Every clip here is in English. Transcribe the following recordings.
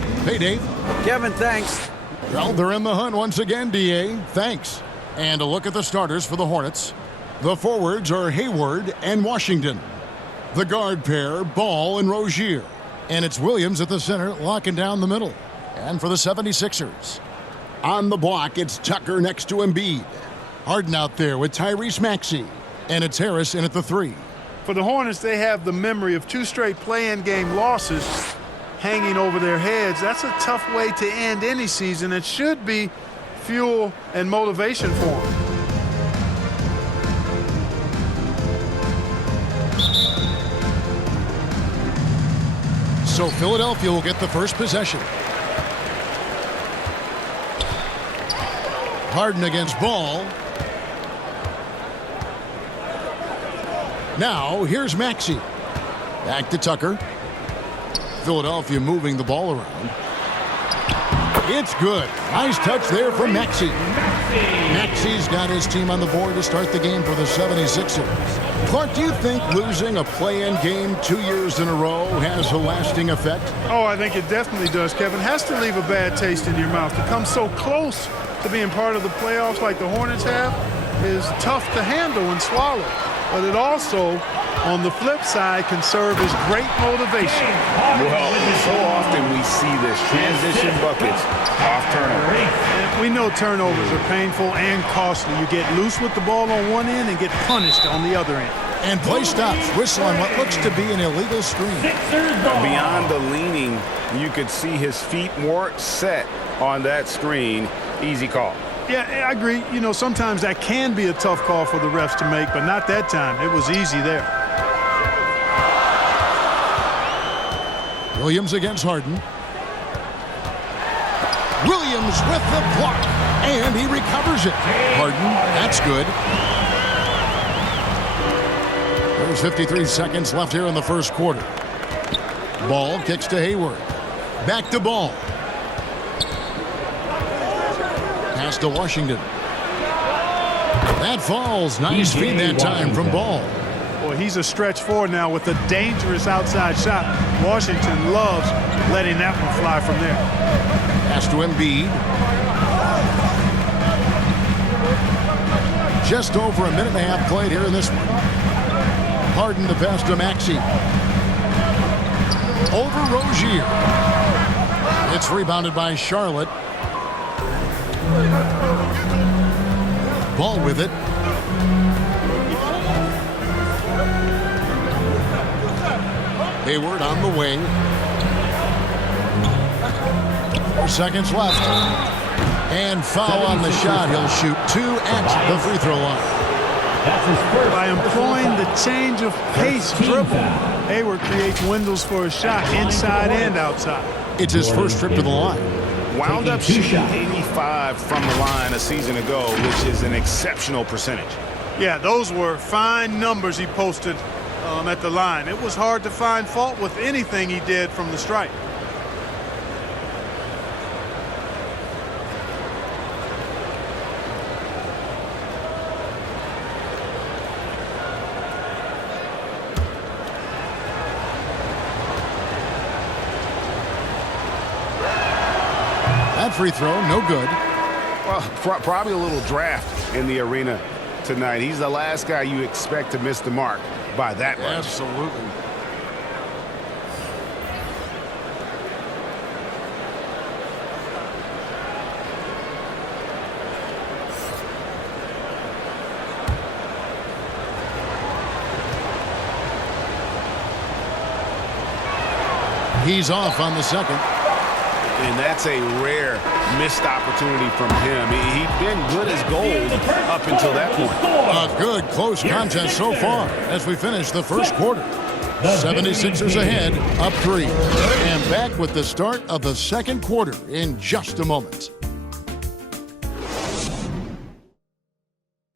Jonathan. Hey, Dave. Kevin, thanks. Well, they're in the hunt once again, D.A. Thanks. And a look at the starters for the Hornets. The forwards are Hayward and Washington. The guard pair, Ball and Rozier. And it's Williams at the center, locking down the middle. And for the 76ers, on the block, it's Tucker next to Embiid. Harden out there with Tyrese Maxey. And it's Harris in at the 3. For the Hornets, they have the memory of 2 straight play-in game losses hanging over their heads. That's a tough way to end any season. It should be fuel and motivation for them. So Philadelphia will get the first possession. Harden against Ball. Now, here's Maxey. Back to Tucker. Philadelphia moving the ball around. It's good. Nice touch there from Maxey. Maxey's got his team on the board to start the game for the 76ers. Clark, do you think losing a play-in game 2 years in a row has a lasting effect? Oh, I think it definitely does, Kevin. Has to leave a bad taste in your mouth. To come so close to being part of the playoffs like the Hornets have is tough to handle and swallow. But it also, on the flip side, can serve as great motivation. Well, so often we see this transition buckets off turnover. And we know turnovers are painful and costly. You get loose with the ball on one end and get punished on the other end. And play stops. Whistle on what looks to be an illegal screen. Beyond the leaning, you could see his feet weren't set on that screen. Easy call. Yeah, I agree. You know, sometimes that can be a tough call for the refs to make, but not that time. It was easy there. Williams against Harden. Williams with the block, and he recovers it. Harden, that's good. There's 53 seconds left here in the first quarter. Ball kicks to Hayward. Back to Ball. Pass to Washington. That falls. Nice feed that time from Ball. Boy, he's a stretch forward now with a dangerous outside shot. Washington loves letting that one fly from there. Pass to Embiid. Just over a minute and a half played here in this one. Harden to pass to Maxey. Over Rozier. It's rebounded by Charlotte. Ball with it. Hayward on the wing. 4 seconds left. And foul on the shot. He'll shoot 2 at the free throw line. By employing the change of pace dribble, Hayward creates windows for a shot inside and outside. It's his first trip to the line. Wound up shooting 85 from the line a season ago, which is an exceptional percentage. Yeah, those were fine numbers he posted at the line. It was hard to find fault with anything he did from the stripe. That free throw, no good. Well, probably a little draft in the arena tonight. He's the last guy you expect to miss the mark by that much. Absolutely. He's off on the second. And that's a rare missed opportunity from him. He'd been good as gold up until that point. A good close contest so far as we finish the first quarter. 76ers ahead, up 3. And back with the start of the second quarter in just a moment.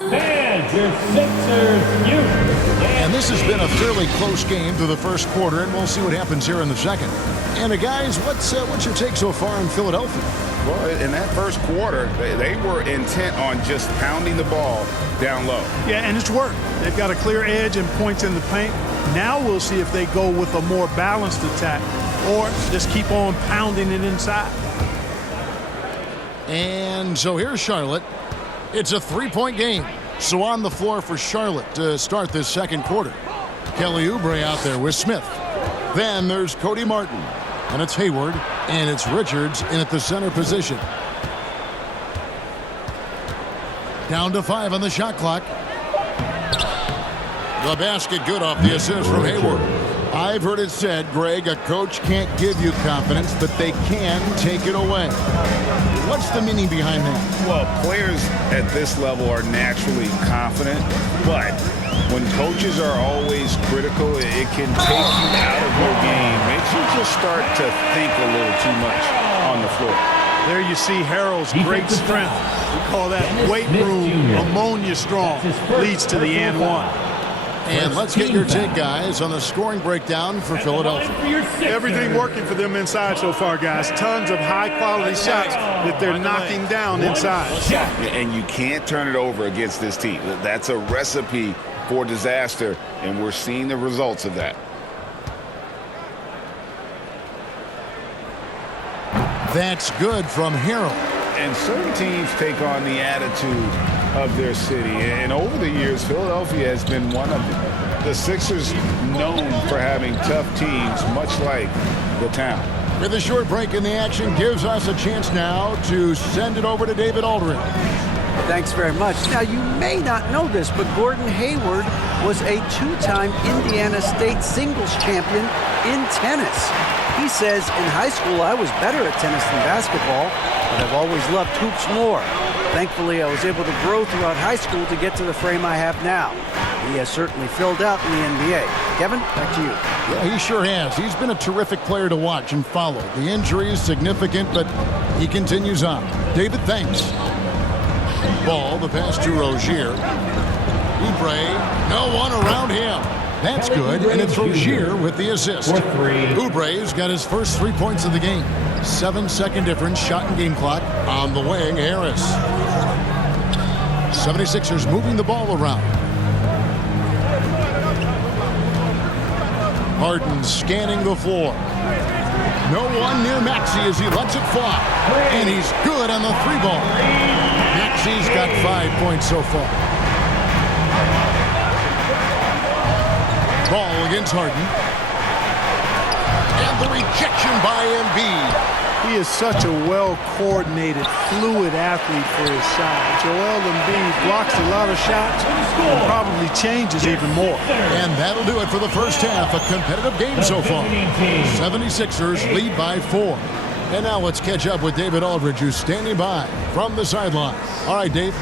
And your Sixers youth. And this has been a fairly close game through the first quarter, and we'll see what happens here in the second. And guys, what's your take so far in Philadelphia? Well, in that first quarter, they were intent on just pounding the ball down low. Yeah, and it's worked. They've got a clear edge and points in the paint. Now we'll see if they go with a more balanced attack or just keep on pounding it inside. And so here's Charlotte. It's a 3-point game. So on the floor for Charlotte to start this second quarter. Kelly Oubre out there with Smith. Then there's Cody Martin. And it's Hayward. And it's Richards in at the center position. Down to 5 on the shot clock. The basket good off the assist from Hayward. I've heard it said, Greg, a coach can't give you confidence, but they can take it away. What's the meaning behind that? Well, players at this level are naturally confident, but when coaches are always critical, it can take you out of your game. Makes you just start to think a little too much on the floor. There you see Harrell's great strength. We call that weight room ammonia strong. Leads to the and one. And let's get your take, guys, on the scoring breakdown for Philadelphia. Everything working for them inside so far, guys. Tons of high-quality shots that they're knocking down inside. And you can't turn it over against this team. That's a recipe for disaster, and we're seeing the results of that. That's good from Harrell. And certain teams take on the attitude of their city. And over the years, Philadelphia has been one of them. The Sixers known for having tough teams, much like the town. With a short break in the action, gives us a chance now to send it over to David Aldridge. Thanks very much. Now, you may not know this, but Gordon Hayward was a 2-time Indiana State singles champion in tennis. He says, in high school, I was better at tennis than basketball, but I've always loved hoops more. Thankfully, I was able to grow throughout high school to get to the frame I have now. He has certainly filled out in the NBA. Kevin, back to you. Yeah, he sure has. He's been a terrific player to watch and follow. The injury is significant, but he continues on. David, thanks. Ball, the pass to Rozier. Oubre, no one around him. That's good, and it's Rozier with the assist. Oubre's got his first 3 points of the game. 7-second difference, shot and game clock on the wing, Harris. 76ers moving the ball around. Harden scanning the floor. No one near Maxey as he lets it fly. And he's good on the 3-ball. Maxey's got 5 points so far. Ball against Harden. And the rejection by Embiid. He is such a well-coordinated, fluid athlete for his size. Joel Embiid blocks a lot of shots and probably changes even more. And that'll do it for the first half. A competitive game so far. 76ers lead by 4. And now let's catch up with David Aldridge, who's standing by from the sideline. All right, Dave.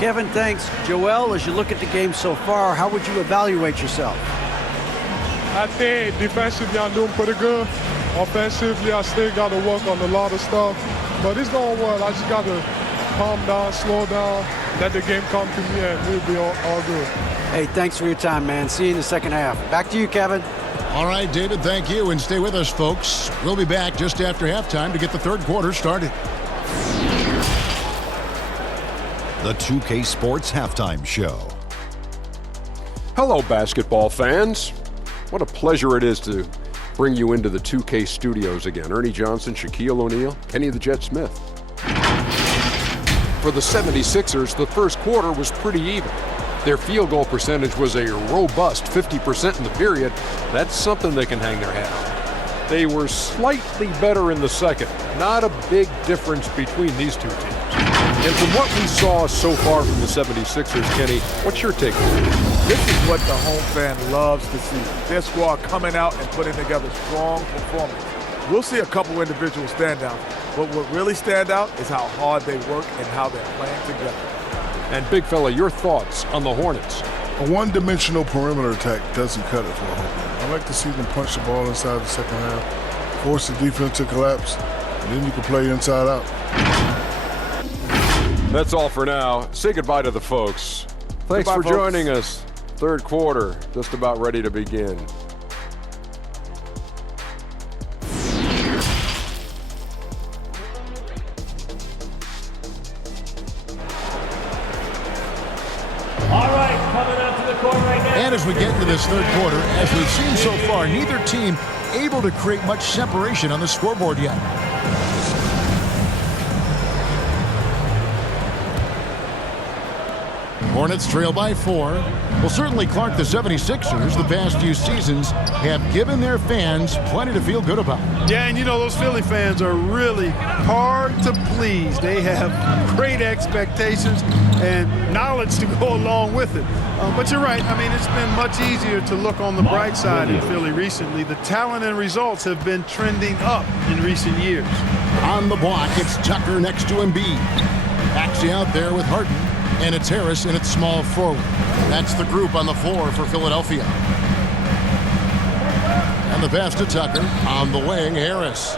Kevin, thanks. Joel, as you look at the game so far, how would you evaluate yourself? I think defensively I'm doing pretty good. Offensively, I still got to work on a lot of stuff. But it's going to work. I just got to calm down, slow down, let the game come to me, and we'll be all good. Hey, thanks for your time, man. See you in the second half. Back to you, Kevin. All right, David, thank you. And stay with us, folks. We'll be back just after halftime to get the third quarter started. The 2K Sports Halftime Show. Hello, basketball fans. What a pleasure it is to bring you into the 2K studios again. Ernie Johnson, Shaquille O'Neal, Kenny the Jet Smith. For the 76ers, the first quarter was pretty even. Their field goal percentage was a robust 50% in the period. That's something they can hang their hat on. They were slightly better in the second. Not a big difference between these two teams. And from what we saw so far from the 76ers, Kenny, what's your take on it? This is what the home fan loves to see. Their squad coming out and putting together strong performance. We'll see a couple individual standouts, but what really stand out is how hard they work and how they're playing together. And big fella, your thoughts on the Hornets? A one-dimensional perimeter attack doesn't cut it for a whole game. I like to see them punch the ball inside the second half, force the defense to collapse, and then you can play inside out. That's all for now. Say goodbye to the folks. Thanks Goodbye, for folks. joining us. Third quarter, just about ready to begin. All right, coming up to the court right now. And as we get into this third quarter, as we've seen so far, neither team able to create much separation on the scoreboard yet. Hornets trail by 4. Well, certainly, Clark, the 76ers the past few seasons have given their fans plenty to feel good about. Yeah, and you know, those Philly fans are really hard to please. They have great expectations and knowledge to go along with it. But you're right. I mean, it's been much easier to look on the bright side in Philly recently. The talent and results have been trending up in recent years. On the block, it's Tucker next to Embiid. Backs out there with Harden. And it's Harris and it's small forward. That's the group on the floor for Philadelphia. And the pass to Tucker. On the wing, Harris.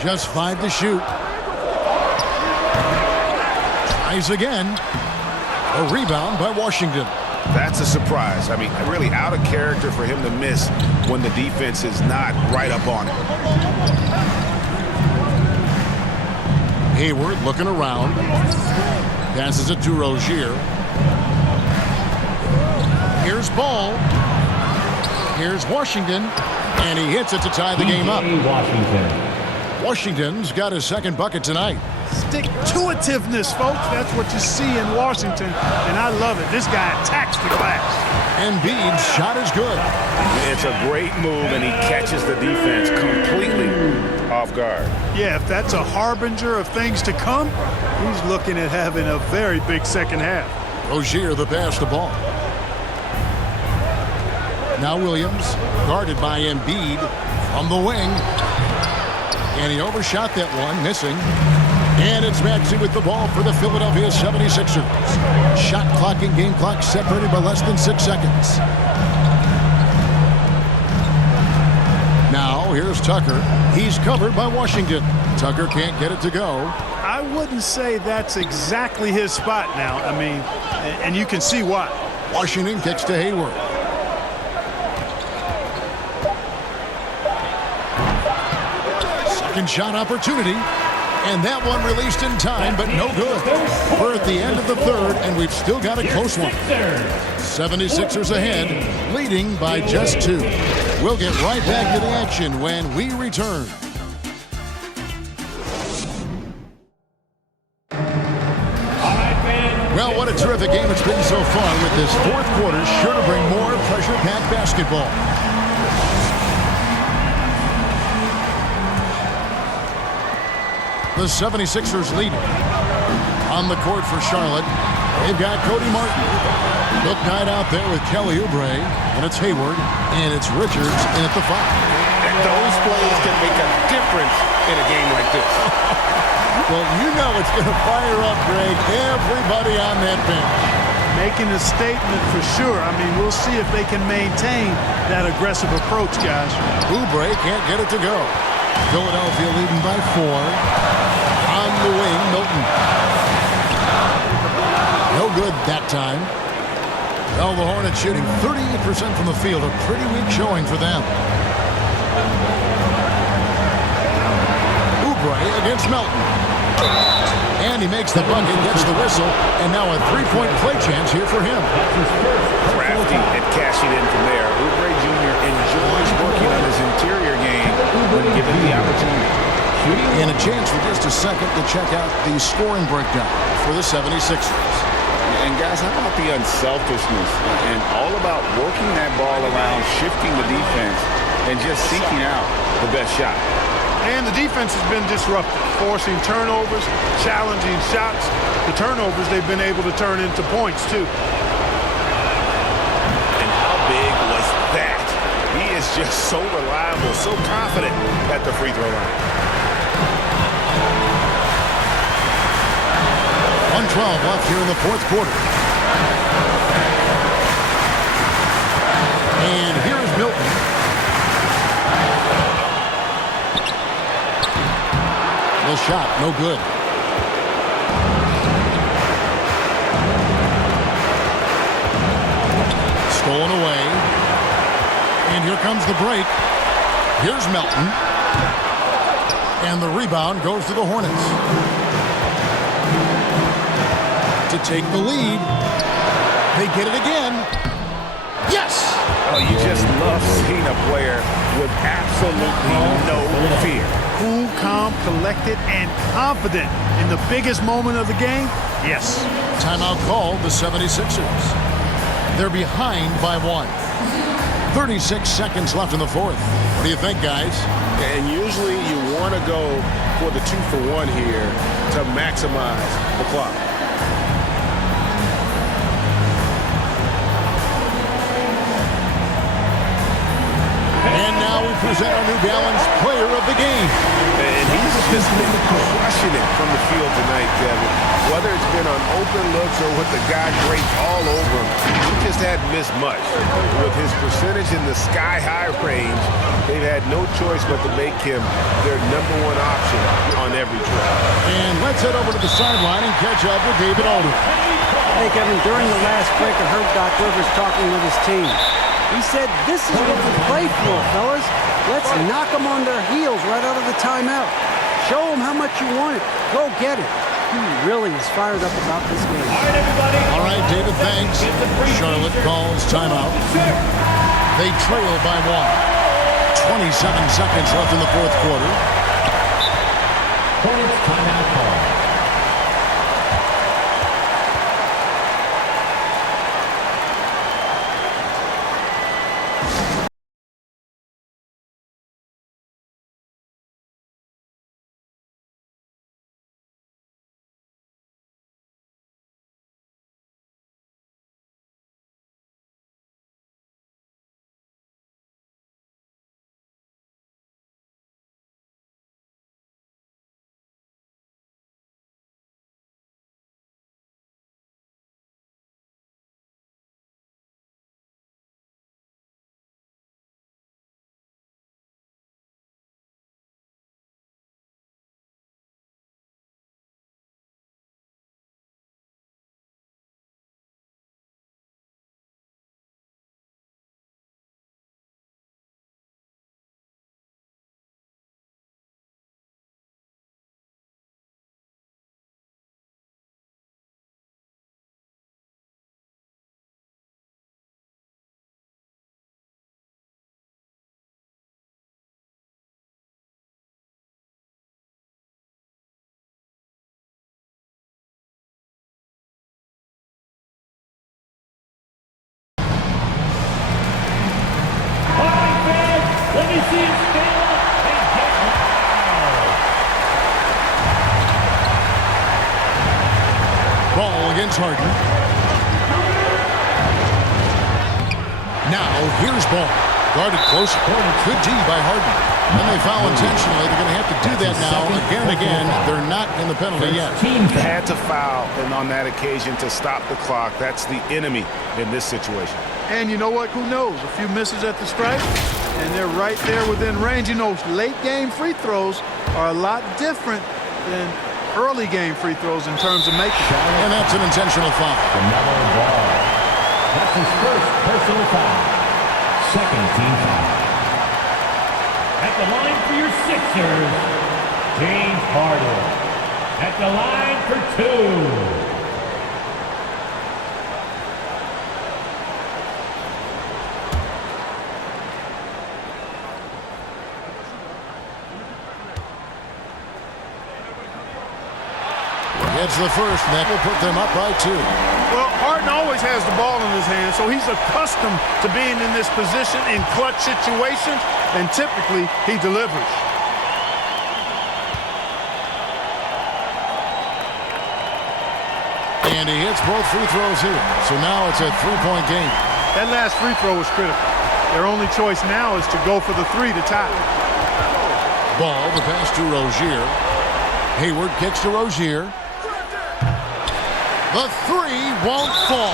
Just 5 to shoot. Tries again. A rebound by Washington. That's a surprise. I mean, really out of character for him to miss when the defense is not right up on it. Hayward looking around. Passes it to Rozier. Here's Ball. Here's Washington. And he hits it to tie the game up. Washington's got his second bucket tonight. Stick-to-itiveness, folks. That's what you see in Washington, and I love it. This guy attacks the glass. Embiid's shot is good. It's a great move, and he catches the defense completely off guard. Yeah, if that's a harbinger of things to come, he's looking at having a very big second half. Rozier the pass to Ball. Now Williams, guarded by Embiid from the wing. And he overshot that one, missing. And it's Maxey with the ball for the Philadelphia 76ers. Shot clock and game clock separated by less than 6 seconds. Now here's Tucker. He's covered by Washington. Tucker can't get it to go. I wouldn't say that's exactly his spot now. I mean, and you can see why. Washington kicks to Hayward. Second shot opportunity. And that one released in time, but no good. We're at the end of the third, and we've still got a close one. 76ers ahead, leading by just 2. We'll get right back to the action when we return. Well, what a terrific game it's been so far, with this fourth quarter sure to bring more pressure-packed basketball. The 76ers leading. On the court for Charlotte, they've got Cody Martin. Look night out there with Kelly Oubre, and it's Hayward, and it's Richards in at the 5. And those plays can make a difference in a game like this. Well, you know it's going to fire up, Greg, everybody on that bench. Making a statement for sure. I mean, we'll see if they can maintain that aggressive approach, guys. Oubre can't get it to go. Philadelphia leading by 4. On the wing, Milton. No good that time. Well, the Hornets shooting 38% from the field. A pretty weak showing for them. Oubre against Melton. And he makes the bucket, gets the whistle, and now a three-point play chance here for him. Crafty and cashing in from there. Oubre Jr. enjoys working on his interior game when given the opportunity. And a chance for just a second to check out the scoring breakdown for the 76ers. And guys, how about the unselfishness and all about working that ball around, shifting the defense, and just seeking out the best shot. And the defense has been disruptive, forcing turnovers, challenging shots. The turnovers they've been able to turn into points, too. And how big was that? He is just so reliable, so confident at the free throw line. 1:12 left here in the fourth quarter. And here's Milton. The shot, no good. Stolen away. And here comes the break. Here's Melton. And the rebound goes to the Hornets. To take the lead. They get it again. Yes! Oh, you just love seeing a player with absolutely no fear. Cool, calm, collected, and confident in the biggest moment of the game. Yes. Timeout called the 76ers. They're behind by 1. 36 seconds left in the fourth. What do you think, guys? And usually you want to go for the 2-for-1 here to maximize the clock. And now we present our New Balance Player of the Game. And he's just been crushing it from the field tonight, Kevin. Whether it's been on open looks or with the guy draped all over him, he just hadn't missed much. With his percentage in the sky-high range, they've had no choice but to make him their #1 option on every drive. And let's head over to the sideline and catch up with David Alden. Hey, Kevin, during the last break, I heard Doc Rivers talking with his team. He said, this is what we play for, fellas. Let's knock them on their heels right out of the timeout. Show them how much you want it. Go get it. He really is fired up about this game. All right, everybody. All right, David, thanks. Charlotte calls timeout. They trail by 1. 27 seconds left in the fourth quarter. Hornets timeout call. Let me see him stand up and get wild. Ball against Harden. Now, here's ball. Guarded close. Good D by Harden. When they foul intentionally, they're going to have to do that now again and again. They're not in the penalty yet. Had to foul, and on that occasion to stop the clock. That's the enemy in this situation. And you know what? Who knows? A few misses at the stripe, and they're right there within range. You know, late game free throws are a lot different than early game free throws in terms of making. And that's an intentional foul. That's his first personal foul. Second team foul. At the line for your Sixers, James Harden. At the line for 2. Gets the first, and that will put them up by 2. Well, Harden always has the ball in his hand, so he's accustomed to being in this position in clutch situations, and typically he delivers. And he hits both free throws here. So now it's a 3-point game. That last free throw was critical. Their only choice now is to go for the 3 to tie. Ball, the pass to Rozier. Hayward kicks to Rozier. The 3 won't fall.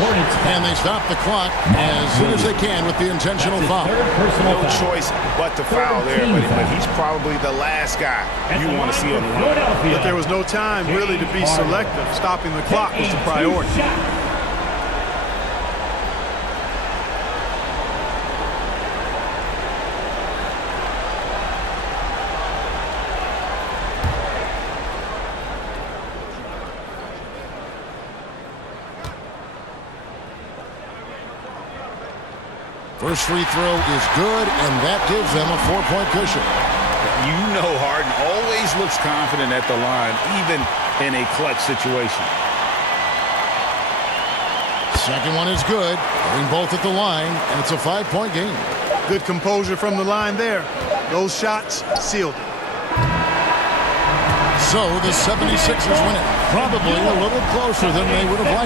And they stop the clock as soon as they can with the intentional foul. No choice but to foul there, but he's probably the last guy you want to see on the line. But there was no time really to be selective. Stopping the clock was the priority. First free throw is good, and that gives them a 4-point cushion. You know Harden always looks confident at the line, even in a clutch situation. Second one is good. Hitting both at the line, and it's a 5-point game. Good composure from the line there. Those shots sealed it. So the 76ers win it. Probably a little closer than they would have liked.